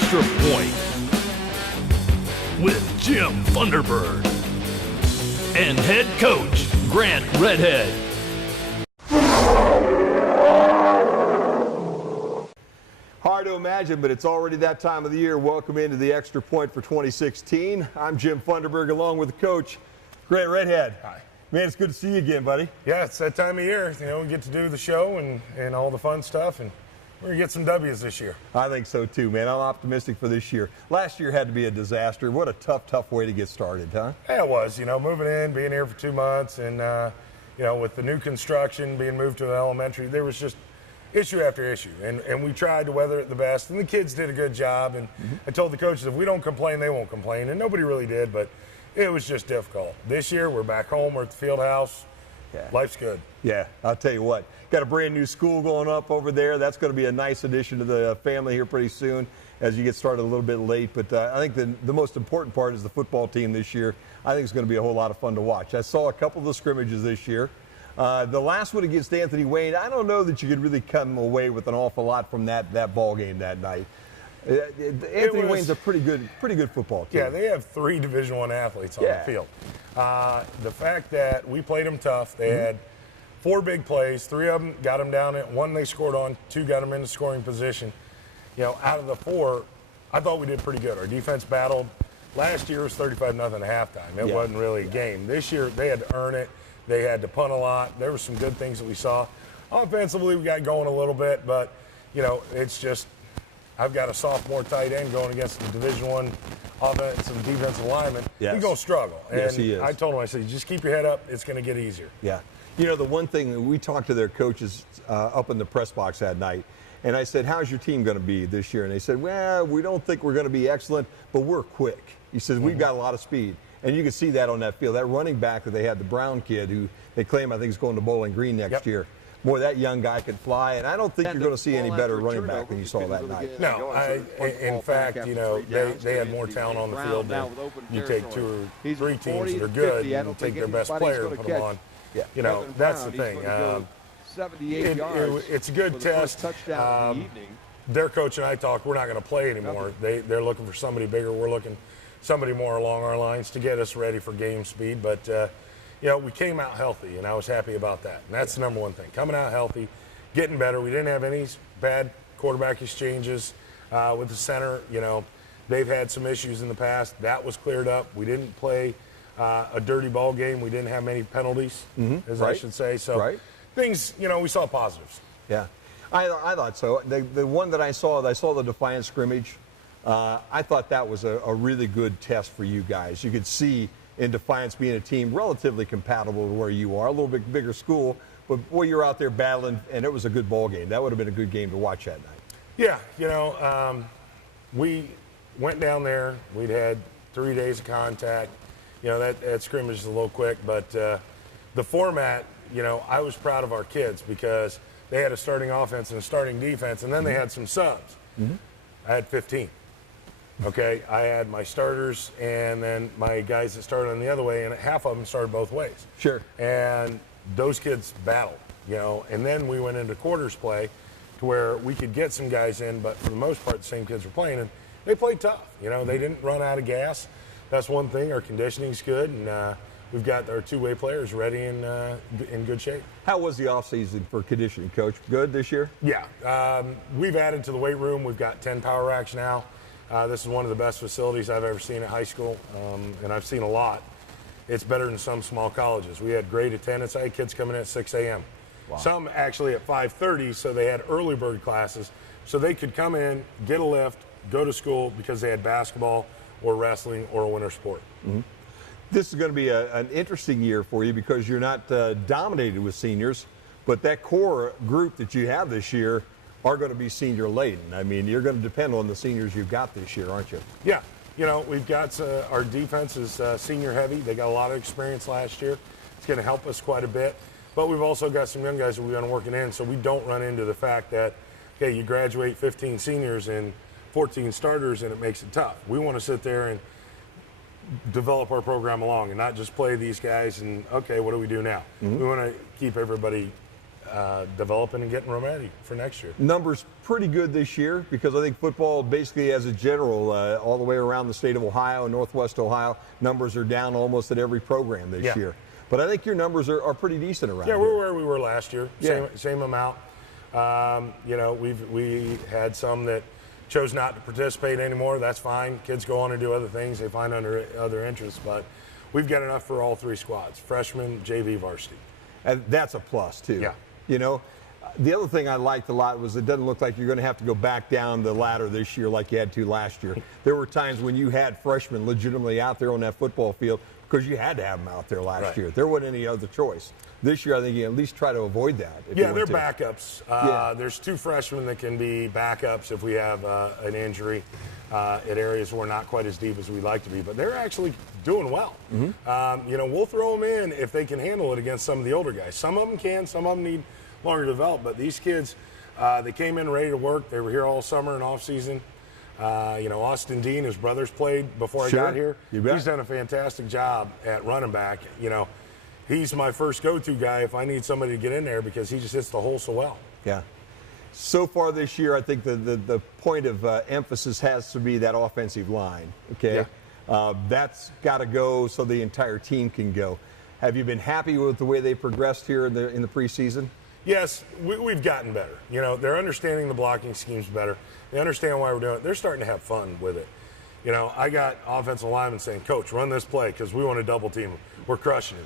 Extra Point with Jim Thunderbird and head coach Grant Redhead. Hard to imagine, but it's already that time of the year. Welcome into the Extra Point for 2016. I'm Jim Thunderbird along with the coach, Grant Redhead. Hi. Man, it's good to see you again, buddy. Yeah, it's that time of year. You know, we get to do the show and all the fun stuff, and we're going to get some W's this year. I think so too, man. I'm optimistic for this year. Last year had to be a disaster. What a tough way to get started, huh? Yeah, it was. You know, moving in, being here for 2 months, and, you know, with the new construction, being moved to an elementary, there was just issue after issue. And we tried to weather it the best, and the kids did a good job. And I told the coaches, if we don't complain, they won't complain. And nobody really did, but it was just difficult. This year, we're back home. We're at the field house. Yeah. Life's good. Yeah, I'll tell you what. Got a brand new school going up over there. That's going to be a nice addition to the family here pretty soon as you get started a little bit late. But I think the most important part is the football team this year. I think it's going to be a whole lot of fun to watch. I saw a couple of the scrimmages this year. The last one against Anthony Wayne, I don't know that you could really come away with an awful lot from that ball game that night. Anthony Wayne's a pretty good football team. Yeah, they have 3 Division I athletes on the field. The fact that we played them tough, they had 4 big plays, 3 of them got them down at 1 they scored on, 2 got them into scoring position. You know, out of the 4, I thought we did pretty good. Our defense battled. Last year was 35-0 at halftime. It wasn't really a game. This year they had to earn it. They had to punt a lot. There were some good things that we saw. Offensively, we got going a little bit, but, you know, it's just I've got a sophomore tight end going against the Division I offensive and defensive lineman. Yes. He's going to struggle. And yes, he is. I told him, I said, just keep your head up. It's going to get easier. Yeah. You know, the one thing that we talked to their coaches up in the press box that night, and I said, how's your team going to be this year? And they said, well, we don't think we're going to be excellent, but we're quick. He says, we've got a lot of speed. And you can see that on that field. That running back that they had, the Brown kid, who they claim I think is going to Bowling Green next year. Boy, that young guy can fly, and I don't think you're going to see any better running back than you saw that night. No, in fact, you know, they had more talent on the field than you take 2 or 3 teams that are good and you take their best player and put them on. Yeah. You know, that's the thing. It's a good test. Their coach and I talked, we're not going to play anymore. They're looking for somebody bigger. We're looking somebody more along our lines to get us ready for game speed. But, you know, we came out healthy, and I was happy about that. And that's the number one thing, coming out healthy, getting better. We didn't have any bad quarterback exchanges with the center. You know, they've had some issues in the past. That was cleared up. We didn't play a dirty ball game. We didn't have many penalties, I should say. So things, you know, we saw positives. Yeah, I thought so. The one that I saw the Defiance scrimmage. I thought that was a really good test for you guys. You could see in Defiance being a team relatively compatible with where you are, a little bit bigger school, but boy, you're out there battling, and it was a good ball game. That would have been a good game to watch that night. Yeah, you know, we went down there. We'd had 3 days of contact. You know, that scrimmage is a little quick, but the format, you know, I was proud of our kids because they had a starting offense and a starting defense, and then they had some subs. I had 15. Okay, I had my starters and then my guys that started on the other way, and half of them started both ways. Sure. And those kids battled, you know, and then we went into quarters play to where we could get some guys in, but for the most part, the same kids were playing, and they played tough. You know, they didn't run out of gas. That's one thing. Our conditioning's good, and we've got our 2-way players ready and in good shape. How was the offseason for conditioning, Coach? Good this year? Yeah. We've added to the weight room. We've got 10 power racks now. This is one of the best facilities I've ever seen at high school, and I've seen a lot. It's better than some small colleges. We had great attendance. I had kids coming in at 6 a.m. Wow. Some actually at 5:30, so they had early bird classes, so they could come in, get a lift, go to school because they had basketball or wrestling or a winter sport. This is going to be an interesting year for you because you're not dominated with seniors, but that core group that you have this year are going to be senior laden. I mean, you're going to depend on the seniors you've got this year, aren't you? Yeah. You know, we've got our defense is senior heavy. They got a lot of experience last year. It's going to help us quite a bit. But we've also got some young guys that we're going to working in, so we don't run into the fact that, okay, you graduate 15 seniors and 14 starters and it makes it tough. We want to sit there and develop our program along and not just play these guys and, okay, what do we do now? We want to keep everybody developing and getting ready for next year. Numbers pretty good this year because I think football basically as a general all the way around the state of Ohio and Northwest Ohio, numbers are down almost at every program this year. But I think your numbers are pretty decent around here. We're where we were last year, Yeah. same amount. We had some that chose not to participate anymore. That's fine. Kids go on and do other things. They find other interests. But we've got enough for all three squads, freshman, JV, varsity. And that's a plus, too. Yeah. You know, the other thing I liked a lot was it doesn't look like you're going to have to go back down the ladder this year like you had to last year. There were times when you had freshmen legitimately out there on that football field because you had to have them out there last year. There wasn't any other choice. This year, I think you at least try to avoid that. They're backups. There's two freshmen that can be backups if we have an injury at areas where we're not quite as deep as we'd like to be. But they're actually doing well. We'll throw them in if they can handle it against some of the older guys. Some of them can. Some of them need longer to develop. But these kids, they came in ready to work. They were here all summer and off season. Austin Dean, his brother's played before I got here. He's done a fantastic job at running back. He's my first go-to guy if I need somebody to get in there because he just hits the hole so well. Yeah. So far this year, I think the point of emphasis has to be that offensive line. Okay. Yeah. That's got to go so the entire team can go. Have you been happy with the way they progressed here in the preseason? Yes, we've gotten better. They're understanding the blocking schemes better. They understand why we're doing it. They're starting to have fun with it. I got offensive linemen saying, "Coach, run this play because we want to double team them. We're crushing it."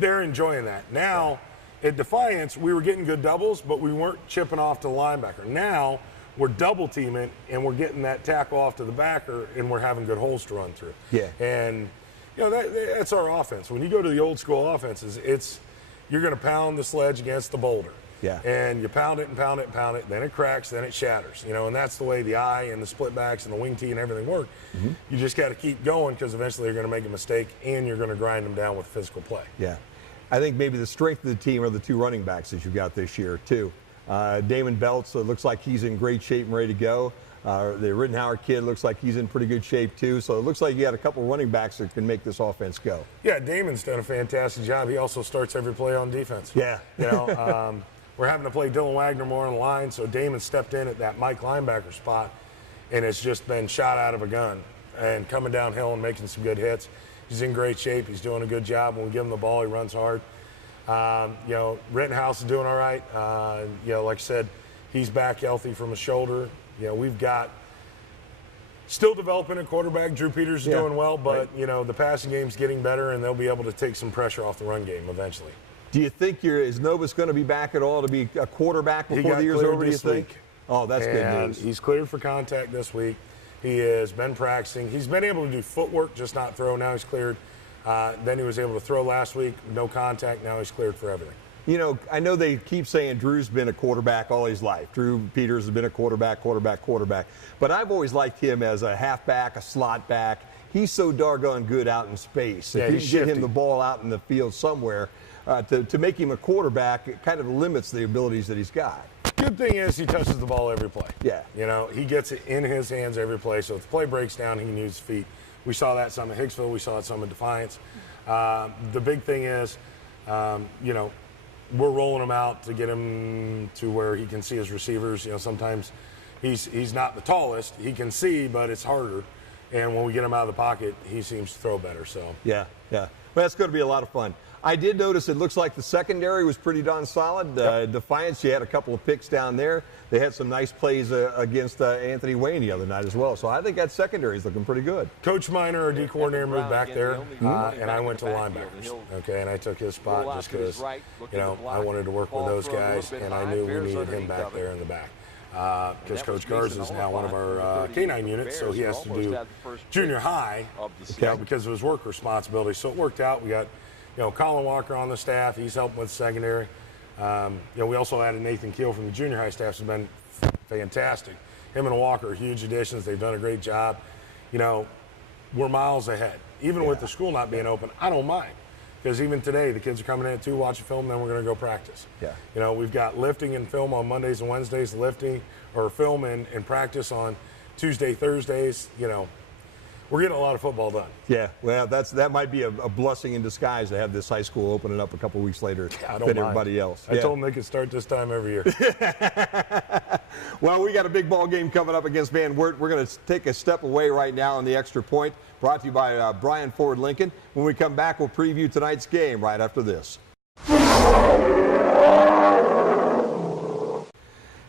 They're enjoying that. Now, at Defiance, we were getting good doubles, but we weren't chipping off to the linebacker. Now, we're double teaming, and we're getting that tackle off to the backer, and we're having good holes to run through. Yeah. And, that's our offense. When you go to the old school offenses, you're going to pound the sledge against the boulder. Yeah. And you pound it and pound it and pound it, then it cracks, then it shatters. And that's the way the eye and the split backs and the wing tee and everything work. Mm-hmm. You just got to keep going because eventually you're going to make a mistake and you're going to grind them down with physical play. Yeah. I think maybe the strength of the team are the two running backs that you got this year, too. Damon Belts looks like he's in great shape and ready to go. The Rittenhauer kid looks like he's in pretty good shape, too. So it looks like you got a couple running backs that can make this offense go. Yeah, Damon's done a fantastic job. He also starts every play on defense. Yeah. We're having to play Dylan Wagner more on the line, so Damon stepped in at that Mike linebacker spot, and it's just been shot out of a gun and coming downhill and making some good hits. He's in great shape. He's doing a good job. When we give him the ball, he runs hard. Rittenhouse is doing all right. Like I said, he's back healthy from a shoulder. We've got still developing a quarterback. Drew Peters is doing well, but, the passing game's getting better, and they'll be able to take some pressure off the run game eventually. Do you think is Novus going to be back at all to be a quarterback before the year's over, do you think? Oh, that's good news. He's cleared for contact this week. He has been practicing. He's been able to do footwork, just not throw. Now he's cleared. Then he was able to throw last week, no contact. Now he's cleared for everything. I know they keep saying Drew's been a quarterback all his life. Drew Peters has been a quarterback. But I've always liked him as a halfback, a slot back. He's so doggone good out in space. If you can get him the ball out in the field somewhere, to make him a quarterback, it kind of limits the abilities that he's got. Good thing is he touches the ball every play. Yeah. He gets it in his hands every play. So if the play breaks down, he can use his feet. We saw that some at Hicksville. We saw it some at Defiance. The big thing is, we're rolling him out to get him to where he can see his receivers. Sometimes he's not the tallest. He can see, but it's harder. And when we get him out of the pocket, he seems to throw better. So yeah. Well, that's going to be a lot of fun. I did notice it looks like the secondary was pretty darn solid. Defiance, you had a couple of picks down there. They had some nice plays against Anthony Wayne the other night as well. So I think that secondary is looking pretty good. Coach Miner, our D coordinator, moved back there, and I went to linebackers. Okay, and I took his spot just because, I wanted to work with those guys, and I knew we needed him back there in the back. Because Coach Garza is now one of our K-9 units, so he has to do junior high because of his work responsibility. So it worked out. We got Colin Walker on the staff. He's helping with secondary. We also added Nathan Keel from the junior high staff, who's been fantastic. Him and Walker are huge additions. They've done a great job. We're miles ahead. Even with the school not being open, I don't mind. Because even today, the kids are coming in at 2, watching film, then we're going to go practice. Yeah. We've got lifting and film on Mondays and Wednesdays, film and practice on Tuesday, Thursdays. we're getting a lot of football done. Yeah, well, that might be a blessing in disguise to have this high school opening up a couple weeks later than everybody else. I told them they could start this time every year. Well, we got a big ball game coming up against Van Wert. We're going to take a step away right now on the extra point, brought to you by Bryan Ford Lincoln. When we come back, we'll preview tonight's game right after this.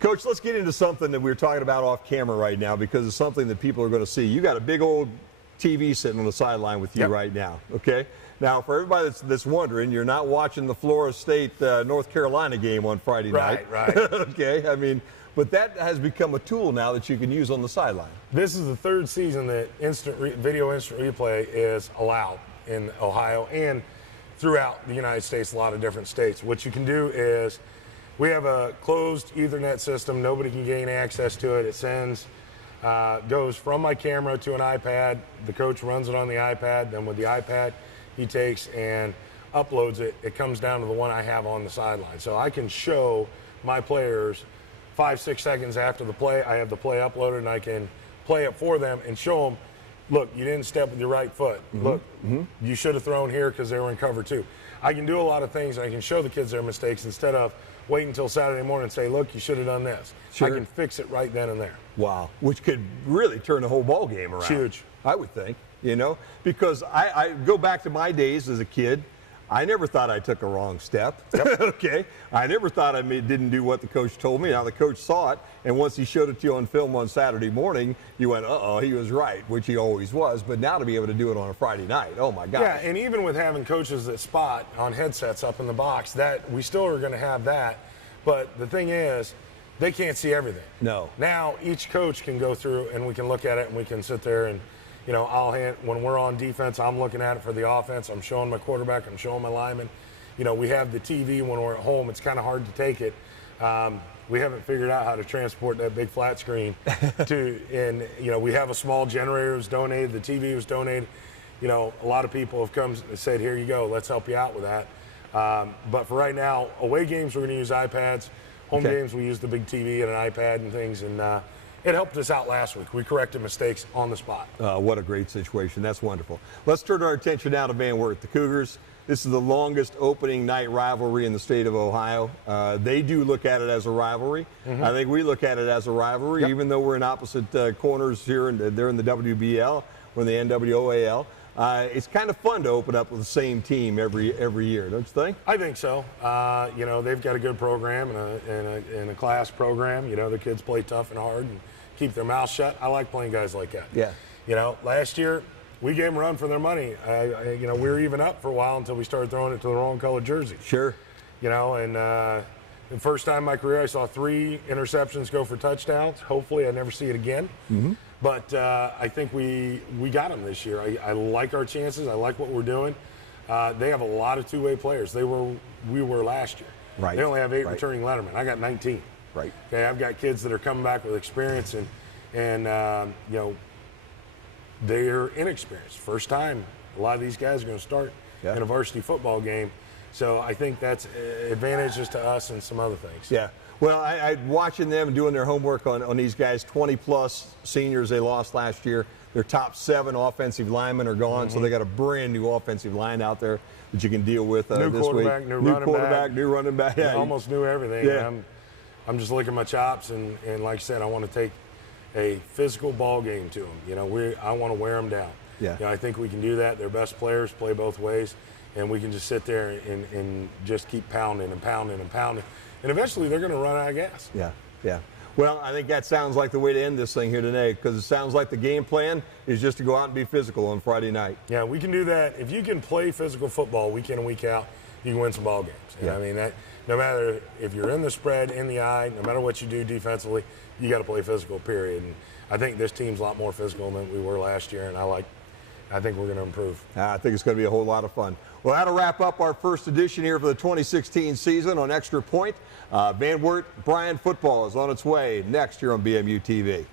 Coach, let's get into something that we're talking about off camera right now, because it's something that people are going to see. You got a big old TV sitting on the sideline with you right now, okay? Now, for everybody that's wondering, you're not watching the Florida State North Carolina game on Friday night. Right. Okay, I mean, but that has become a tool now that you can use on the sideline. This is the third season that video instant replay is allowed in Ohio and throughout the United States, a lot of different states. What you can do is, we have a closed Ethernet system. Nobody can gain access to it. It sends, goes from my camera to an iPad. The coach runs it on the iPad. Then with the iPad, he takes and uploads it. It comes down to the one I have on the sideline. So I can show my players 5-6 seconds after the play. I have the play uploaded, and I can play it for them and show them, look, you didn't step with your right foot. Look, you should have thrown here because they were in cover 2. I can do a lot of things. I can show the kids their mistakes instead of wait until Saturday morning and say, look, you should have done this. Sure. I can fix it right then and there. Wow, which could really turn the whole ball game around. Huge. I would think, you know, because I go back to my days as a kid. I never thought I took a wrong step. Okay. I never thought I didn't do what the coach told me. Now the coach saw it, and once he showed it to you on film on Saturday morning, you went, uh-oh, he was right, which he always was. But now to be able to do it on a Friday night, oh my God. Yeah, and even with having coaches that spot on headsets up in the box, that we still are going to have that. But the thing is, they can't see everything. No. Now each coach can go through and we can look at it and we can sit there and, you know, when we're on defense, I'm looking at it for the offense. I'm showing my quarterback. I'm showing my lineman. You know, we have the TV when we're at home. It's kind of hard to take it. We haven't figured out how to transport that big flat screen and, you know, we have a small generator was donated. The TV was donated. You know, a lot of people have come and said, here you go. Let's help you out with that. But for right now, away games, we're going to use iPads. Home games, we use the big TV and an iPad and things. And it helped us out last week. We corrected mistakes on the spot. What a great situation. That's wonderful. Let's turn our attention now to Van Wert. The Cougars, this is the longest opening night rivalry in the state of Ohio. They do look at it as a rivalry. I think we look at it as a rivalry, even though we're in opposite corners here. And they're in the WBL, we're in the NWOAL. It's kind of fun to open up with the same team every year, don't you think? I think so. You know, they've got a good program and a class program. You know, the kids play tough and hard and keep their mouths shut. I like playing guys like that. Yeah. You know, last year we gave them a run for their money. You know, we were even up for a while until we started throwing it to the wrong colored jersey. Sure. You know, and the first time in my career I saw 3 interceptions go for touchdowns. Hopefully I never see it again. But I think we got them this year. I like our chances. I like what we're doing. They have a lot of two-way players. We were last year. Right. They only have 8 returning lettermen. I got 19. Right. Okay, I've got kids that are coming back with experience and you know, they're inexperienced. First time a lot of these guys are going to start in a varsity football game. So I think that's advantages to us and some other things. Yeah. Well, I watching them doing their homework on these guys, 20-plus seniors they lost last year. Their top 7 offensive linemen are gone, so they got a brand new offensive line out there that you can deal with new this quarterback, week. New quarterback, new running back. Yeah, almost knew everything. Yeah. I'm just licking my chops, and like I said, I want to take a physical ball game to them. You know, I want to wear them down. Yeah. You know, I think we can do that. Their best players play both ways, and we can just sit there and just keep pounding and pounding and pounding. And eventually they're going to run out of gas. Yeah, yeah. Well, I think that sounds like the way to end this thing here today, because it sounds like the game plan is just to go out and be physical on Friday night. Yeah, we can do that. If you can play physical football week in and week out, you can win some ball games. And I mean, that, no matter if you're in the spread, in the eye, no matter what you do defensively, you got to play physical, period. And I think this team's a lot more physical than we were last year, and I think we're going to improve. I think it's going to be a whole lot of fun. Well, that'll wrap up our first edition here for the 2016 season on Extra Point. Van Wert Bryan football is on its way next here on BMU TV.